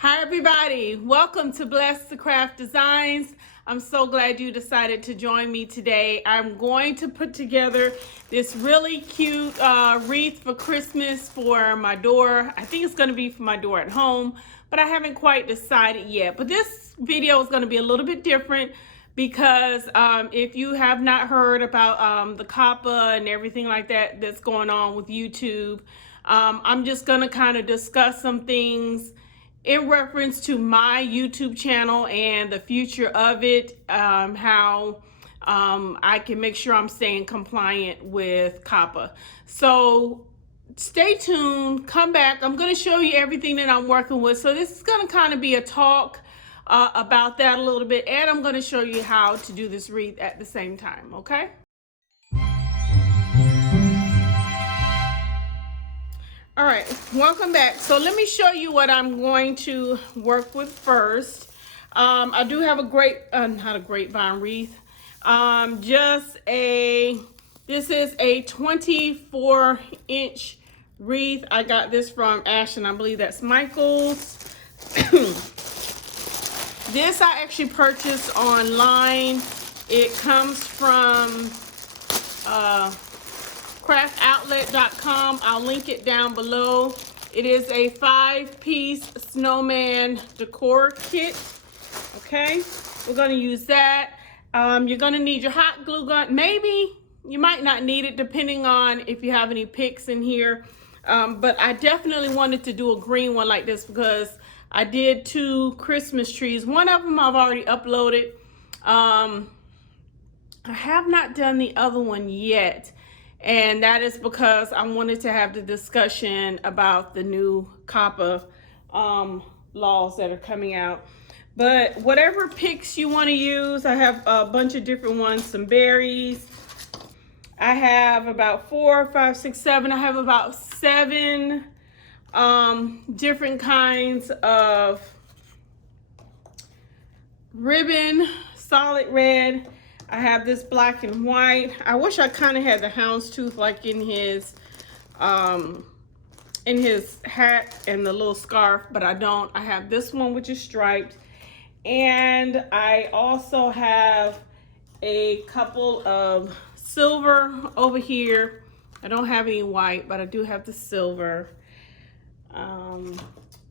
Hi everybody, welcome to Blessed2Craft Designs. I'm so glad you decided to join me today. I'm going to put together this really cute wreath for Christmas for my door. I think it's going to be for my door at home, but I haven't quite decided yet. But this video is going to be a little bit different because if you have not heard about the COPPA and everything like that that's going on with YouTube, I'm just going to kind of discuss some things in reference to my YouTube channel and the future of it, how I can make sure I'm staying compliant with COPPA. So stay tuned, come back. I'm going to show you everything that I'm working with. So this is going to kind of be a talk about that a little bit, and I'm going to show you how to do this wreath at the same time, okay? All right, welcome back. So let me show you what I'm going to work with first. I do have a not a grapevine wreath. This is a 24-inch wreath. I got this from Ashton, I believe that's Michael's. This I actually purchased online. It comes from craftoutlet.com. I'll link it down below. It is a 5-piece snowman decor kit. Okay, we're going to use that. You're going to need your hot glue gun. Maybe you might not need it depending on if you have any picks in here. But I definitely wanted to do a green one like this because I did 2 Christmas trees. One of them I've already uploaded. I have not done the other one yet. And that is because I wanted to have the discussion about the new COPPA laws that are coming out. But whatever picks you want to use, I have a bunch of different ones. Some berries. I have about 4, 5, 6, 7. I have about 7 different kinds of ribbon, solid red. I have this black and white. I wish I kind of had the houndstooth like in his hat and the little scarf, but I don't. I have this one which is striped, and I also have a couple of silver over here. I don't have any white, but I do have the silver.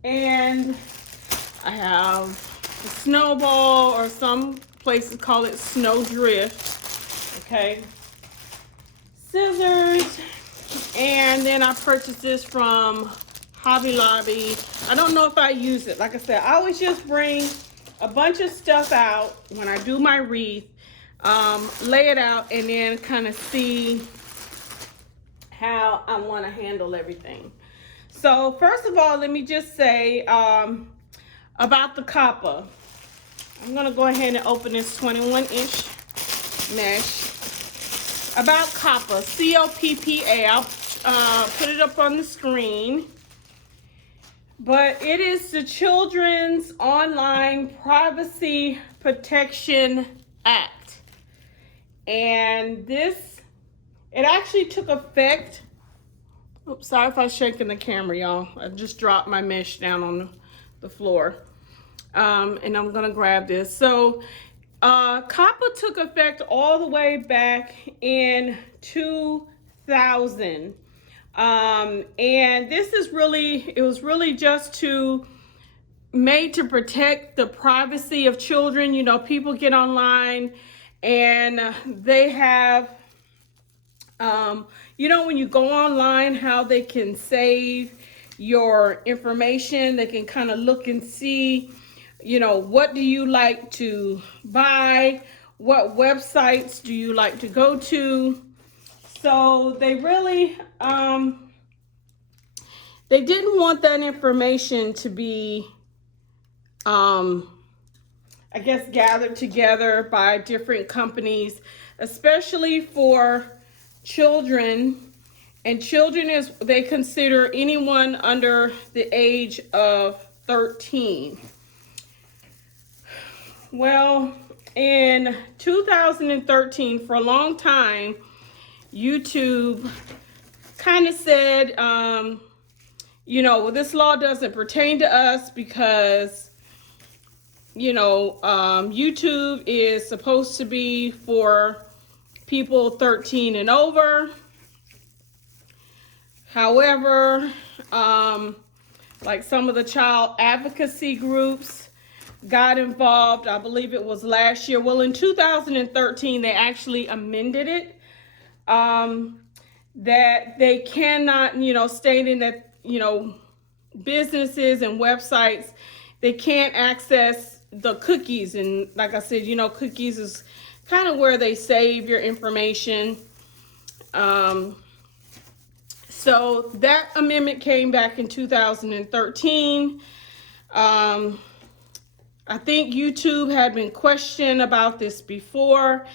And I have the snowball, or some places call it snow drift. Okay, scissors, and then I purchased this from Hobby Lobby. I don't know if I use it. Like I said, I always just bring a bunch of stuff out when I do my wreath, lay it out, and then kind of see how I want to handle everything. So first of all, let me just say about the COPPA. I'm going to go ahead and open this 21-inch mesh. About COPPA, C-O-P-P-A. I'll put it up on the screen. But it is the Children's Online Privacy Protection Act. And it actually took effect. Oops, sorry if I'm shaking the camera, y'all. I just dropped my mesh down on the floor. And I'm gonna grab this. So COPPA took effect all the way back in 2000. And this is it was really just made to protect the privacy of children. You know, people get online and they have, you know, when you go online, how they can save your information. They can kind of look and see, you know, what do you like to buy? What websites do you like to go to? So they really, they didn't want that information to be, I guess, gathered together by different companies, especially for children. And children they consider anyone under the age of 13. Well, in 2013, for a long time, YouTube kind of said, you know, well, this law doesn't pertain to us because, you know, YouTube is supposed to be for people 13 and over. However, like some of the child advocacy groups got involved. I believe it was last year. Well, in 2013, they actually amended it, that they cannot, you know, stating that, you know, businesses and websites, they can't access the cookies. And like I said, you know, cookies is kind of where they save your information. So that amendment came back in 2013. I think YouTube had been questioned about this before,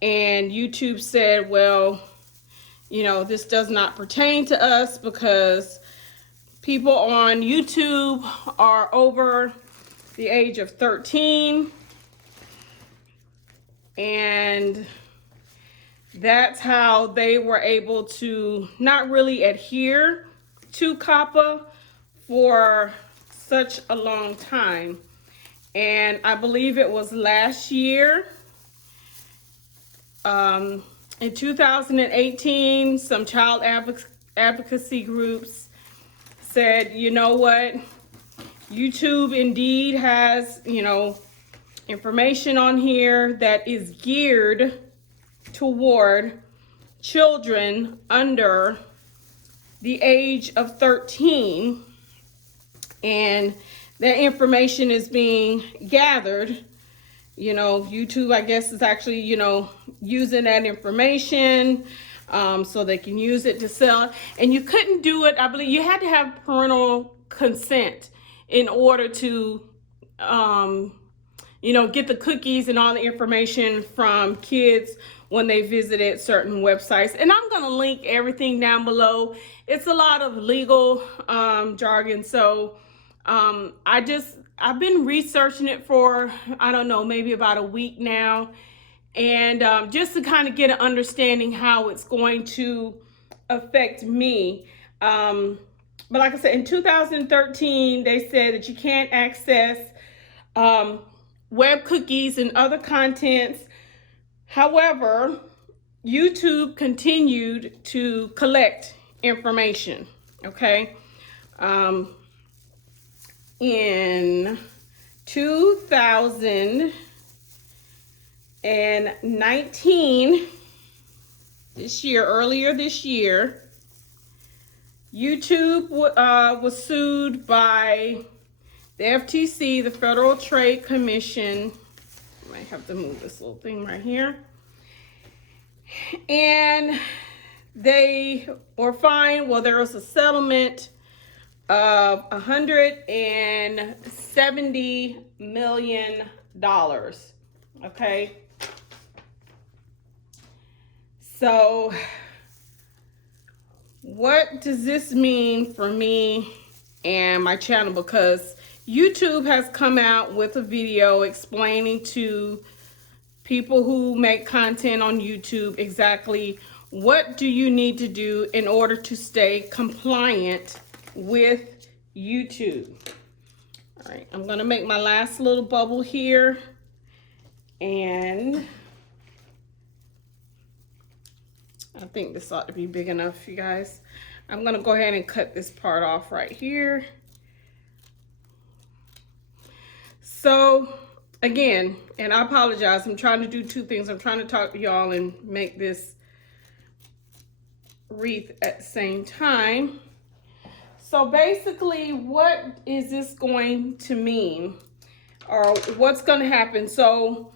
and YouTube said, well, you know, this does not pertain to us because people on YouTube are over the age of 13. And that's how they were able to not really adhere to COPPA for such a long time. And I believe it was last year, in 2018, some child advocacy groups said, you know what, YouTube indeed has, you know, information on here that is geared toward children under the age of 13, and that information is being gathered. You know, YouTube, I guess, is actually, you know, using that information so they can use it to sell. And you couldn't do it, I believe you had to have parental consent in order to you know, get the cookies and all the information from kids when they visited certain websites. And I'm gonna link everything down below. It's a lot of legal jargon. So I've been researching it for, I don't know, maybe about a week now. And just to kind of get an understanding how it's going to affect me. But like I said, in 2013, they said that you can't access web cookies and other contents. However, YouTube continued to collect information, okay? In 2019, earlier this year, YouTube was sued by the FTC, the Federal Trade Commission. I might have to move this little thing right here. And they were fined. Well, there was a settlement of $170 million. Okay. So what does this mean for me and my channel? Because YouTube has come out with a video explaining to people who make content on YouTube exactly what do you need to do in order to stay compliant with YouTube. All right, I'm gonna make my last little bubble here, and I think this ought to be big enough, you guys. I'm gonna go ahead and cut this part off right here. So again, and I apologize, I'm trying to do two things. I'm trying to talk to y'all and make this wreath at the same time. So basically, what is this going to mean, or what's going to happen? So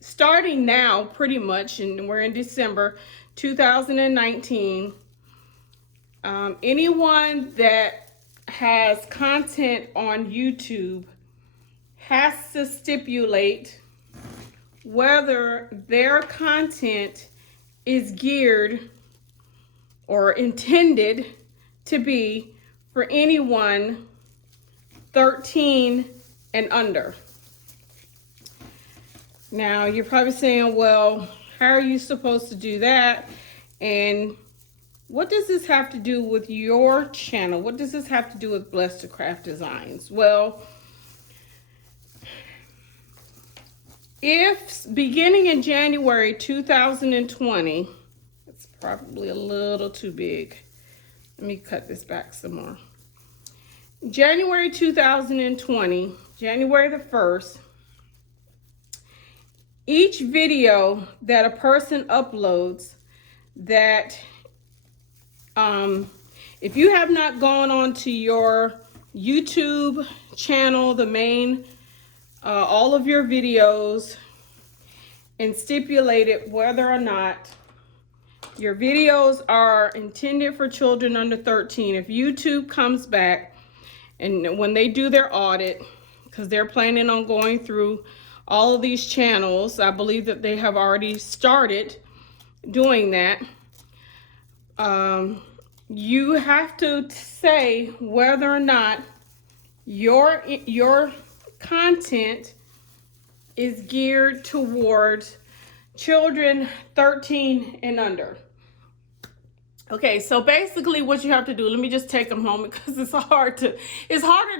starting now, pretty much, and we're in December 2019, anyone that has content on YouTube has to stipulate whether their content is geared or intended to be for anyone 13 and under. Now, you're probably saying, well, how are you supposed to do that? And what does this have to do with your channel? What does this have to do with Blessed2Craft Designs? Well, if beginning in January 2020, it's probably a little too big. Let me cut this back some more. January 2020, January the 1st, each video that a person uploads that, if you have not gone on to your YouTube channel, the main, all of your videos, and stipulated whether or not your videos are intended for children under 13, if YouTube comes back and when they do their audit, because they're planning on going through all of these channels, I believe that they have already started doing that. You have to say whether or not your content is geared towards children 13 and under. Okay, so basically what you have to do, let me just take a moment because it's harder to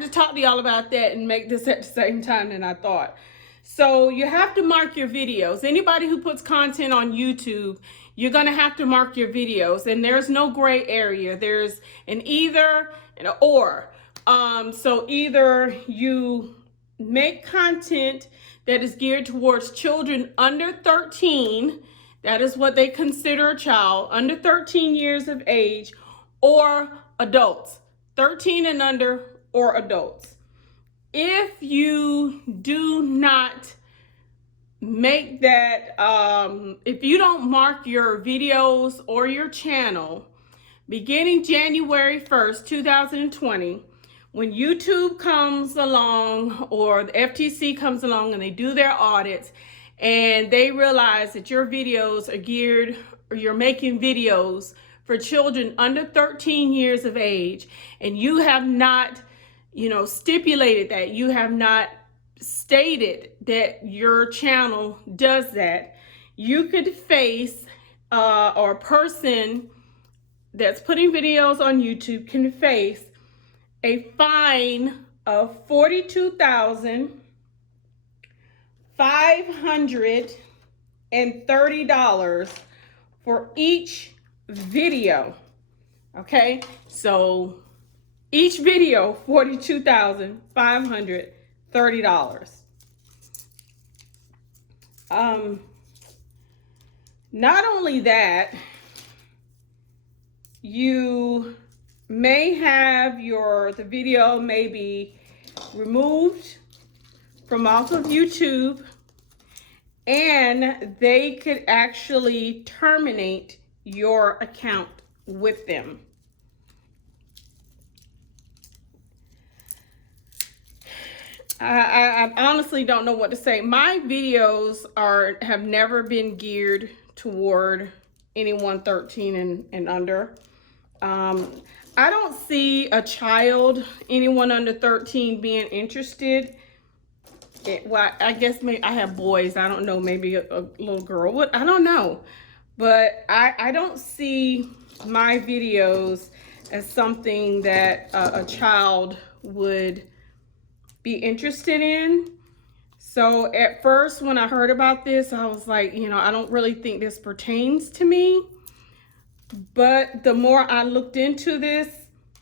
talk to y'all about that and make this at the same time than I thought. So you have to mark your videos. Anybody who puts content on YouTube, you're gonna have to mark your videos, and there's no gray area. There's an either and an or. So either you make content that is geared towards children under 13, that is what they consider a child, under 13 years of age, or adults, 13 and under, or adults. If you do not make that, if you don't mark your videos or your channel, beginning January 1st, 2020, when YouTube comes along or the FTC comes along and they do their audits and they realize that your videos are geared, or you're making videos for children under 13 years of age, and you have not, stipulated that, you have not stated that your channel does that, you could face, or a person that's putting videos on YouTube can face a fine of $42,530 for each video. Okay, so each video, $42,530. Not only that, you may have the video may be removed from off of YouTube, and they could actually terminate your account with them. I honestly don't know what to say. My videos have never been geared toward anyone 13 and under. I don't see a child, anyone under 13, being interested. Well, I guess maybe I have boys. I don't know, maybe a little girl. What? I don't know. But I don't see my videos as something that a child would be interested in. So at first, when I heard about this, I was like, I don't really think this pertains to me. But the more I looked into this,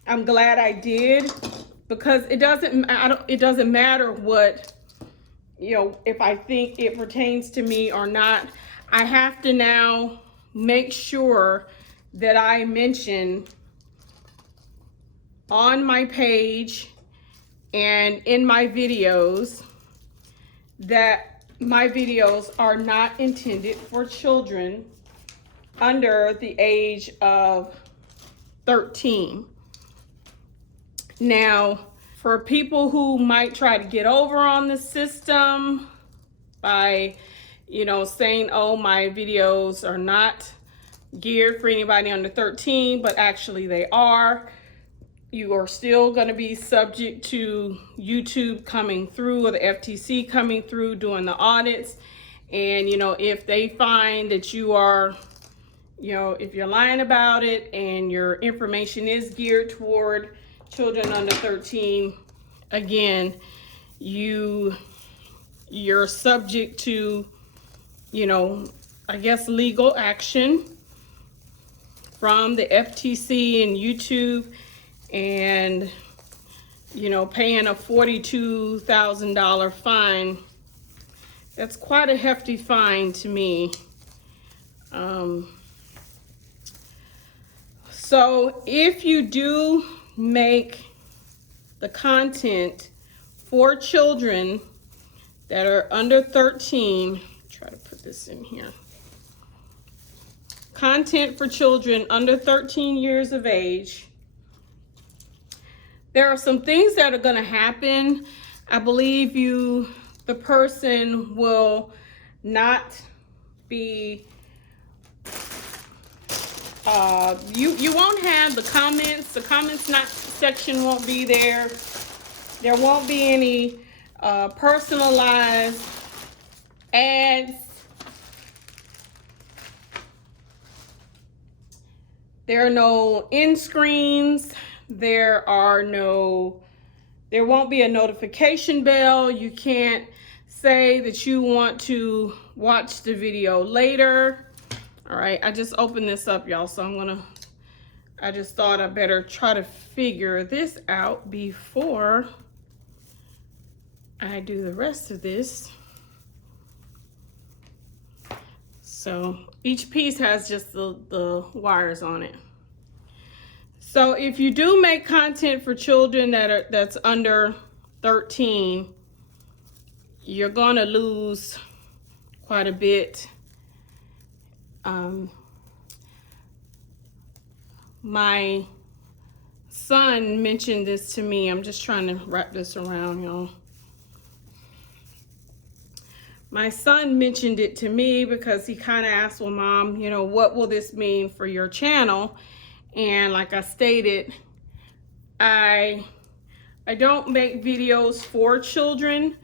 I'm glad I did, because it doesn't matter what, if I think it pertains to me or not. I have to now make sure that I mention on my page and in my videos that my videos are not intended for children under the age of 13. Now, for people who might try to get over on the system by, saying, oh, my videos are not geared for anybody under 13, but actually they are, you are still going to be subject to YouTube coming through, or the FTC coming through doing the audits. And, if they find that you are, you know, if you're lying about it and your information is geared toward children under 13, again, you're subject to, you know, I guess legal action from the FTC and YouTube, and, you know, paying a $42,000 fine. That's quite a hefty fine to me. So if you do make the content for children that are under 13, try to put this in here. Content for children under 13 years of age, there are some things that are going to happen. I believe the person will not be, you won't have the comments. The comments section won't be there. There won't be any personalized ads. There are no end screens. There won't be a notification bell. You can't say that you want to watch the video later. All right, I just opened this up, y'all, so I just thought I better try to figure this out before I do the rest of this. So each piece has just the wires on it. So if you do make content for children that's under 13, you're gonna lose quite a bit. My son mentioned this to me. I'm just trying to wrap this around, y'all. My son mentioned it to me because he kind of asked, well, Mom, you know, what will this mean for your channel? And like I stated, I don't make videos for children.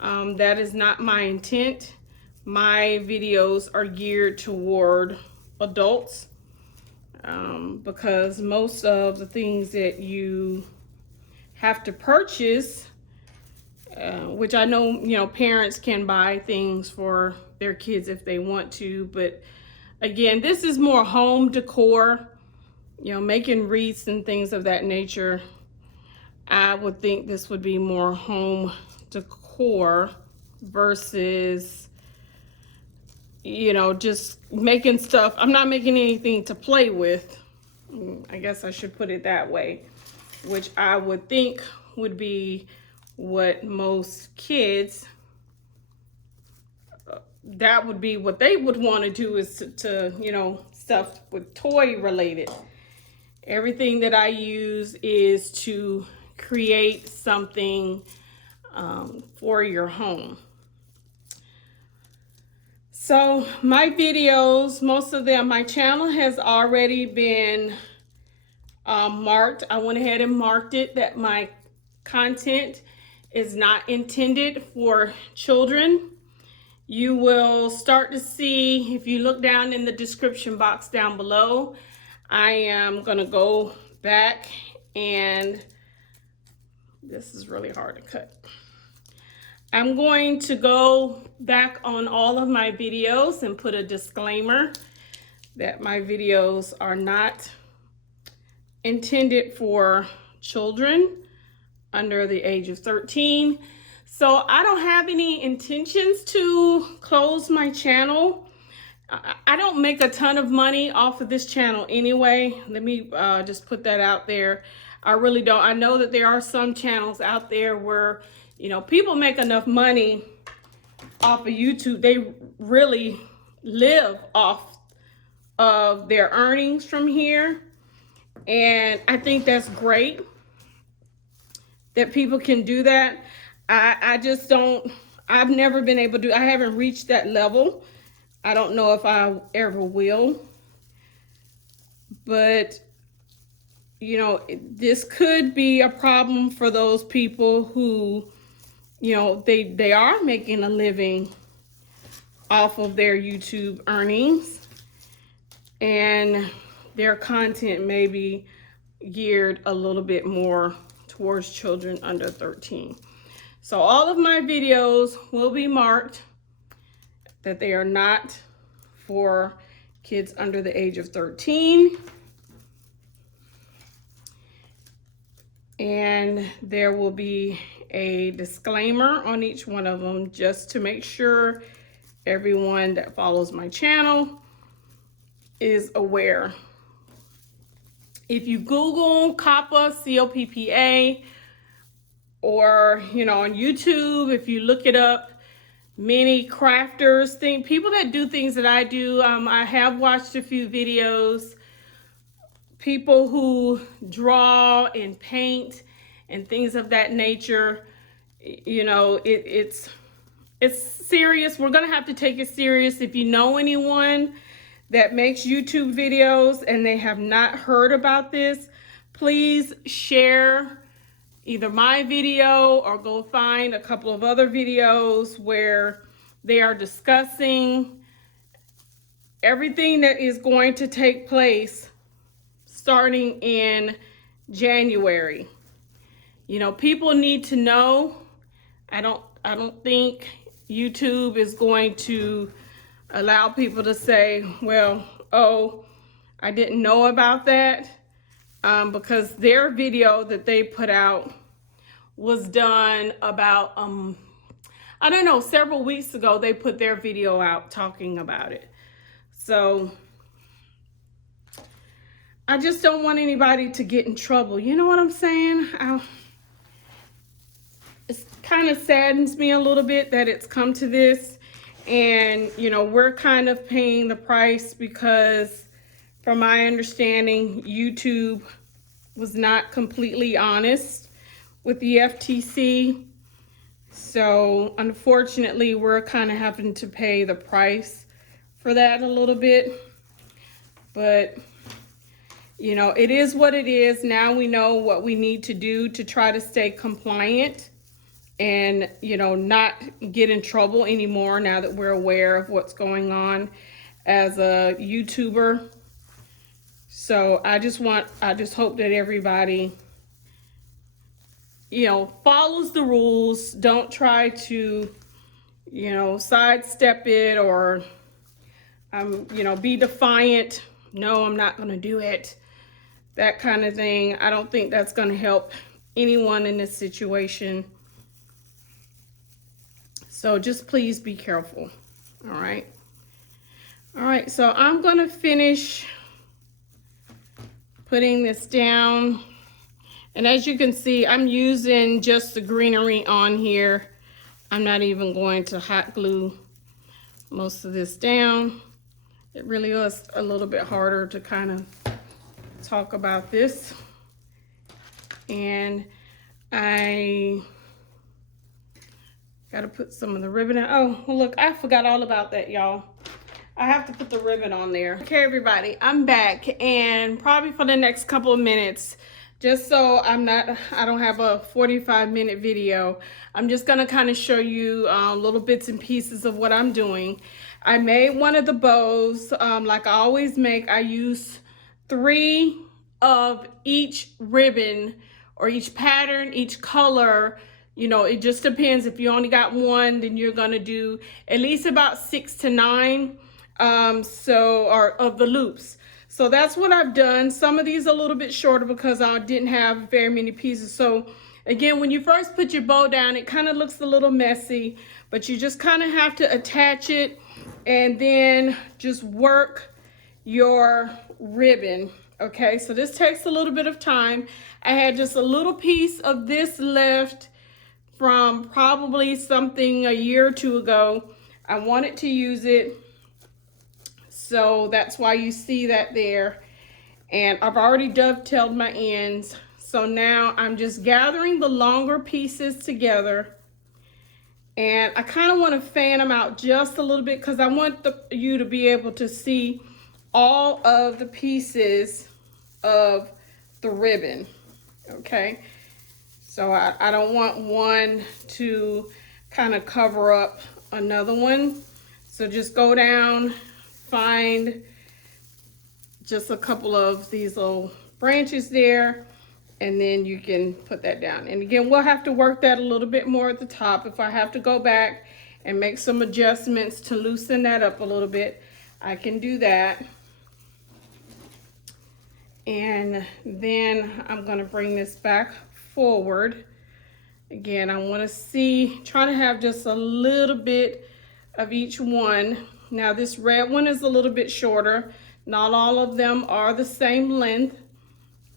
That is not my intent. My videos are geared toward adults, because most of the things that you have to purchase, which I know, you know, parents can buy things for their kids if they want to, but again, this is more home decor, you know, making wreaths and things of that nature. I would think this would be more home decor versus, you know, just making stuff. I'm not making anything to play with. I guess I should put it that way, which I would think would be what most kids, that would be what they would want to do, is to you know, stuff with toy related. Everything that I use is to create something for your home. So my videos, most of them, my channel has already been marked. I went ahead and marked it that my content is not intended for children. You will start to see, if you look down in the description box down below, I am gonna go back, and this is really hard to cut. I'm going to go back on all of my videos and put a disclaimer that my videos are not intended for children under the age of 13. So I don't have any intentions to close my channel. I don't make a ton of money off of this channel anyway. Let me just put that out there. I really don't. I know that there are some channels out there where, you know, people make enough money off of YouTube. They really live off of their earnings from here. And I think that's great that people can do that. I just don't, I've never been able to, I haven't reached that level. I don't know if I ever will. But, you know, this could be a problem for those people who, you know, they are making a living off of their YouTube earnings. and their content may be geared a little bit more towards children under 13. So all of my videos will be marked that they are not for kids under the age of 13. And there will be a disclaimer on each one of them just to make sure everyone that follows my channel is aware. If you Google COPPA, C-O-P-P-A, or on YouTube, if you look it up, many crafters, people that do things that I do, I have watched a few videos. People who draw and paint and things of that nature, it's serious. We're gonna have to take it serious. If you know anyone that makes YouTube videos and they have not heard about this, please share either my video or go find a couple of other videos where they are discussing everything that is going to take place starting in January. People need to know. I don't think YouTube is going to allow people to say, well, oh, I didn't know about that, because their video that they put out was done about, I don't know, several weeks ago. They put their video out talking about it. So I just don't want anybody to get in trouble. You know what I'm saying? It kind of saddens me a little bit that it's come to this. And, we're kind of paying the price because, from my understanding, YouTube was not completely honest with the FTC. So, unfortunately, we're kind of having to pay the price for that a little bit. But it is what it is. Now we know what we need to do to try to stay compliant and, not get in trouble anymore now that we're aware of what's going on as a YouTuber. So I just hope that everybody, follows the rules. Don't try to, sidestep it or, be defiant. No, I'm not going to do it. That kind of thing. I don't think that's going to help anyone in this situation. So just please be careful. All right. All right. So I'm going to finish putting this down. And as you can see, I'm using just the greenery on here. I'm not even going to hot glue most of this down. It really was a little bit harder to kind of talk about this. And I got to put some of the ribbon in. Oh, well, look, I forgot all about that, y'all. I have to put the ribbon on there. Okay, everybody, I'm back, and probably for the next couple of minutes, just so I don't have a 45-minute video, I'm just gonna kind of show you little bits and pieces of what I'm doing. I made one of the bows, like I always make. I use 3 of each ribbon or each pattern, each color. It just depends. If you only got one, then you're gonna do at least about 6 to 9 of the loops. So that's what I've done. Some of these are a little bit shorter because I didn't have very many pieces. So again, when you first put your bow down, it kind of looks a little messy, but you just kind of have to attach it and then just work your ribbon. Okay, so this takes a little bit of time. I had just a little piece of this left from probably something a year or 2 ago. I wanted to use it, so that's why you see that there. And I've already dovetailed my ends. So now I'm just gathering the longer pieces together, and I kind of want to fan them out just a little bit because I want you to be able to see all of the pieces of the ribbon. Okay, so I don't want one to kind of cover up another one. So just go down, find just a couple of these little branches there, and then you can put that down. And again, we'll have to work that a little bit more at the top. If I have to go back and make some adjustments to loosen that up a little bit, I can do that. And then I'm going to bring this back forward. Again, I want to try to have just a little bit of each one. Now this red one is a little bit shorter. Not all of them are the same length,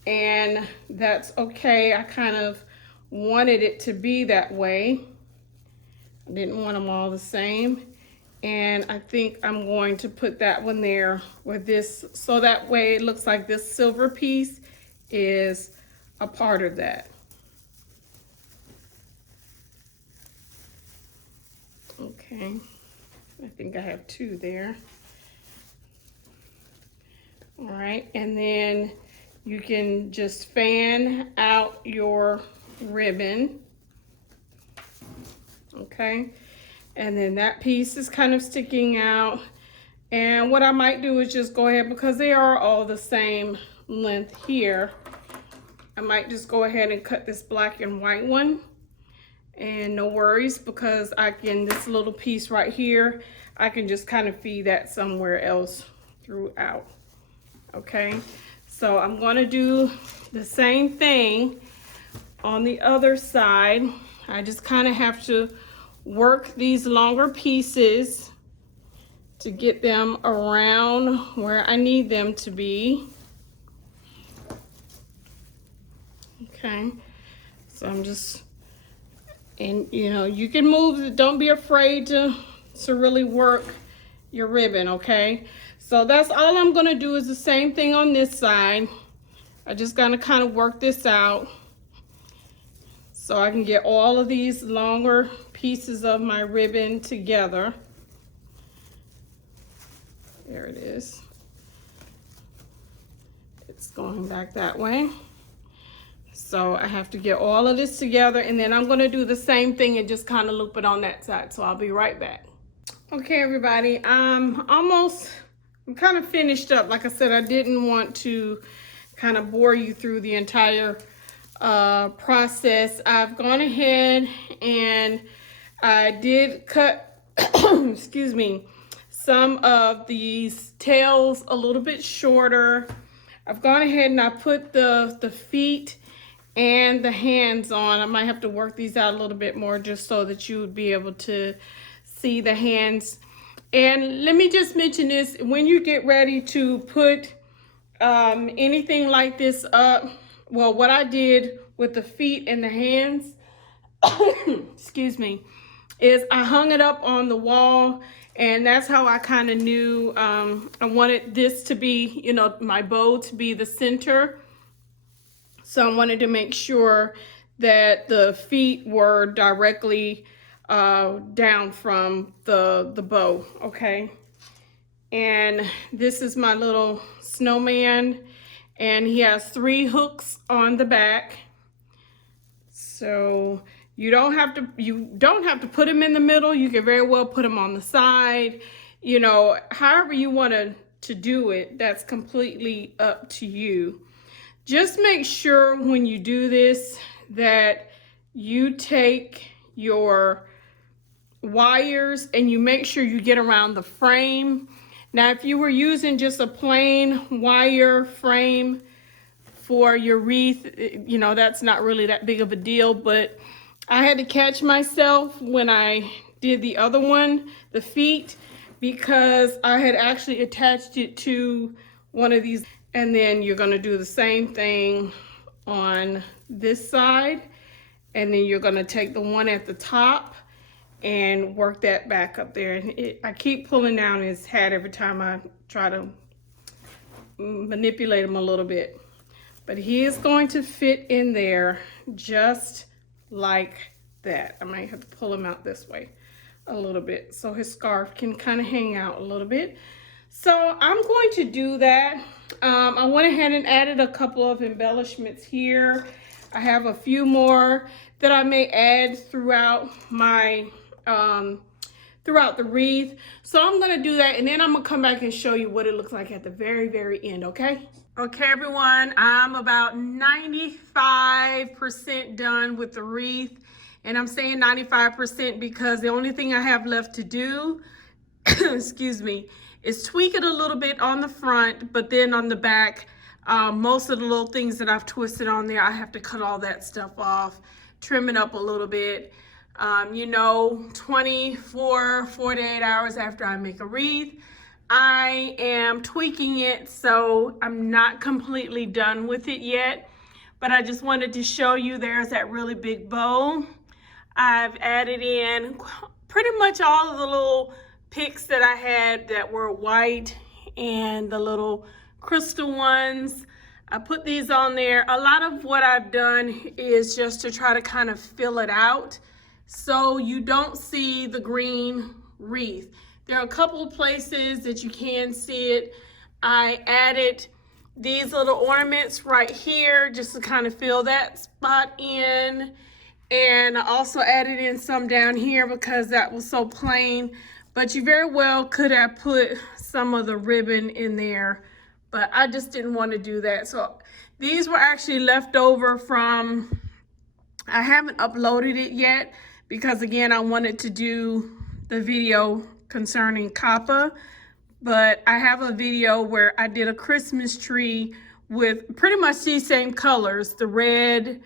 and that's okay. I kind of wanted it to be that way. I didn't want them all the same. And I think I'm going to put that one there with this, so that way it looks like this silver piece is a part of that. Okay, I think I have two there. All right, and then you can just fan out your ribbon. Okay. And then that piece is kind of sticking out. And what I might do is just go ahead, because they are all the same length here, I might just go ahead and cut this black and white one. And no worries, because this little piece right here, I can just kind of feed that somewhere else throughout. Okay, so I'm going to do the same thing on the other side. I just kind of have to work these longer pieces to get them around where I need them to be. Okay, so I'm just, and you know, you can move, don't be afraid to really work your ribbon. Okay, so that's all I'm gonna do, is the same thing on this side. I just gotta kind of work this out so I can get all of these longer pieces of my ribbon together. There it is. It's going back that way. So I have to get all of this together, and then I'm going to do the same thing and just kind of loop it on that side. So I'll be right back. Okay, everybody, I'm kind of finished up. Like I said, I didn't want to kind of bore you through the entire process. I've gone ahead and I did cut excuse me, some of these tails a little bit shorter. I've gone ahead and I put the feet and the hands on. I might have to work these out a little bit more just so that you would be able to see the hands. And let me just mention this, when you get ready to put anything like this up, well, what I did with the feet and the hands, excuse me, is I hung it up on the wall, and that's how I kind of knew I wanted this to be, you know, my bow to be the center. So I wanted to make sure that the feet were directly down from the bow. Okay, and this is my little snowman, and he has 3 hooks on the back. So you don't have to put him in the middle. You can very well put him on the side. You know, however you want to do it, that's completely up to you. Just make sure when you do this that you take your wires and you make sure you get around the frame. Now, if you were using just a plain wire frame for your wreath, you know, that's not really that big of a deal, but I had to catch myself when I did the other one, the feet, because I had actually attached it to one of these. And then you're going to do the same thing on this side, and then you're going to take the one at the top and work that back up there. And I keep pulling down his hat every time I try to manipulate him a little bit, but he is going to fit in there just like that. I might have to pull him out this way a little bit so his scarf can kind of hang out a little bit. So I'm going to do that. I went ahead and added a couple of embellishments here. I have a few more that I may add throughout my throughout the wreath. So I'm gonna do that, and then I'm gonna come back and show you what it looks like at the very, very end, okay? Okay, everyone, I'm about 95% done with the wreath. And I'm saying 95% because the only thing I have left to do, excuse me, is tweak it a little bit on the front, but then on the back, most of the little things that I've twisted on there, I have to cut all that stuff off, trim it up a little bit. You know, 24, 48 hours after I make a wreath, I am tweaking it, so I'm not completely done with it yet, but I just wanted to show you there's that really big bow. I've added in pretty much all of the little picks that I had that were white and the little crystal ones. I put these on there. A lot of what I've done is just to try to kind of fill it out so you don't see the green wreath. There are a couple of places that you can see it. I added these little ornaments right here just to kind of fill that spot in. And I also added in some down here because that was so plain. But you very well could have put some of the ribbon in there, but I just didn't want to do that. So these were actually left over from, I haven't uploaded it yet because again, I wanted to do the video concerning COPPA, but I have a video where I did a Christmas tree with pretty much these same colors, the red,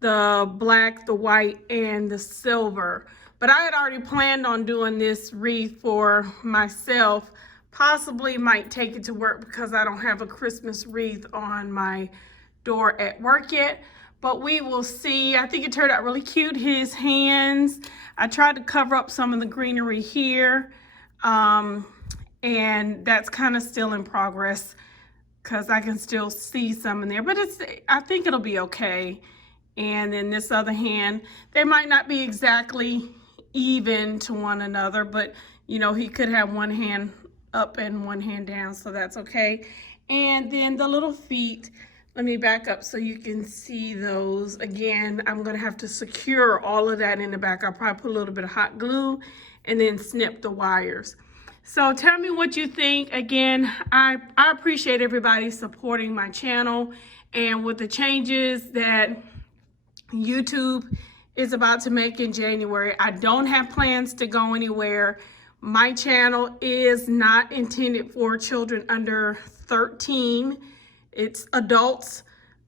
the black, the white, and the silver. But I had already planned on doing this wreath for myself. Possibly might take it to work because I don't have a Christmas wreath on my door at work yet, but we will see. I think it turned out really cute, his hands. I tried to cover up some of the greenery here, and that's kind of still in progress because I can still see some in there, but I think it'll be okay. And then this other hand, they might not be exactly even to one another, but you know, he could have one hand up and one hand down, so that's okay. And then the little feet, let me back up so you can see those. Again, I'm gonna have to secure all of that in the back. I'll probably put a little bit of hot glue and then snip the wires. So tell me what you think. Again, I appreciate everybody supporting my channel, and with the changes that YouTube is about to make in January, I don't have plans to go anywhere. My channel is not intended for children under 13. It's adults.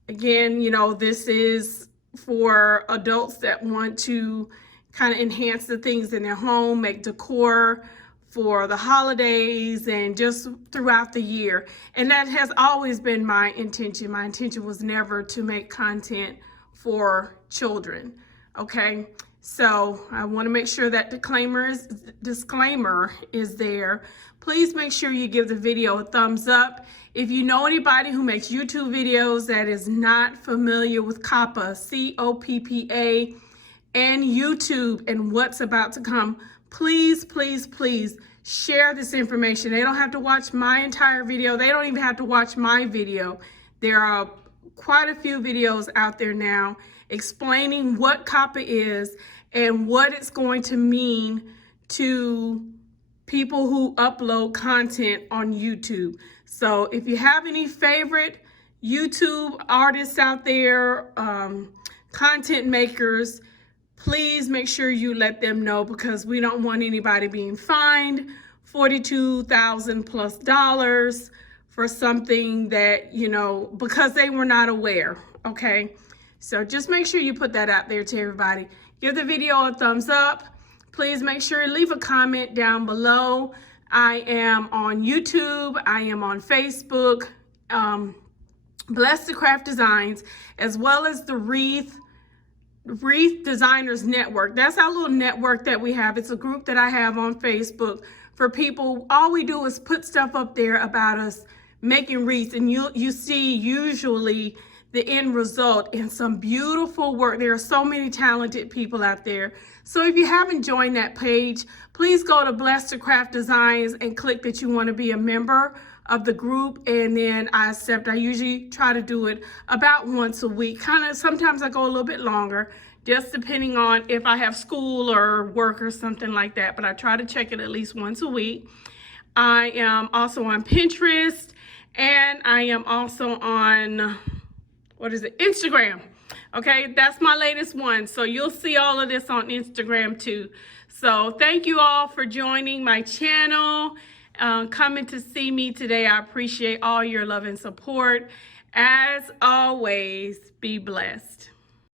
Again, you know, this is for adults that want to kind of enhance the things in their home, make decor for the holidays and just throughout the year. And that has always been my intention. My intention was never to make content for children, okay? So I want to make sure that disclaimer is there. Please make sure you give the video a thumbs up. If you know anybody who makes YouTube videos that is not familiar with COPPA, C-O-P-P-A, and YouTube and what's about to come, please, please, please share this information. They don't have to watch my entire video. They don't even have to watch my video. There are quite a few videos out there now explaining what COPPA is and what it's going to mean to people who upload content on YouTube. So if you have any favorite YouTube artists out there, content makers, please make sure you let them know, because we don't want anybody being fined $42,000 plus for something that, you know, because they were not aware, okay? So just make sure you put that out there to everybody. Give the video a thumbs up. Please make sure to leave a comment down below. I am on YouTube. I am on Facebook, Blessed2Craft Designs, as well as the Wreath Designers Network. That's our little network that we have. It's a group that I have on Facebook for people. All we do is put stuff up there about us making wreaths, and you see usually the end result in some beautiful work. There are so many talented people out there. So if you haven't joined that page, please go to Blessed2Craft Designs and click that you want to be a member of the group, and then I accept. I usually try to do it about once a week. Kind of sometimes I go a little bit longer, just depending on if I have school or work or something like that, but I try to check it at least once a week. I am also on Pinterest, and I am also on, what is it, Instagram. Okay, that's my latest one. So you'll see all of this on Instagram too. So thank you all for joining my channel, coming to see me today. I appreciate all your love and support. As always, be blessed.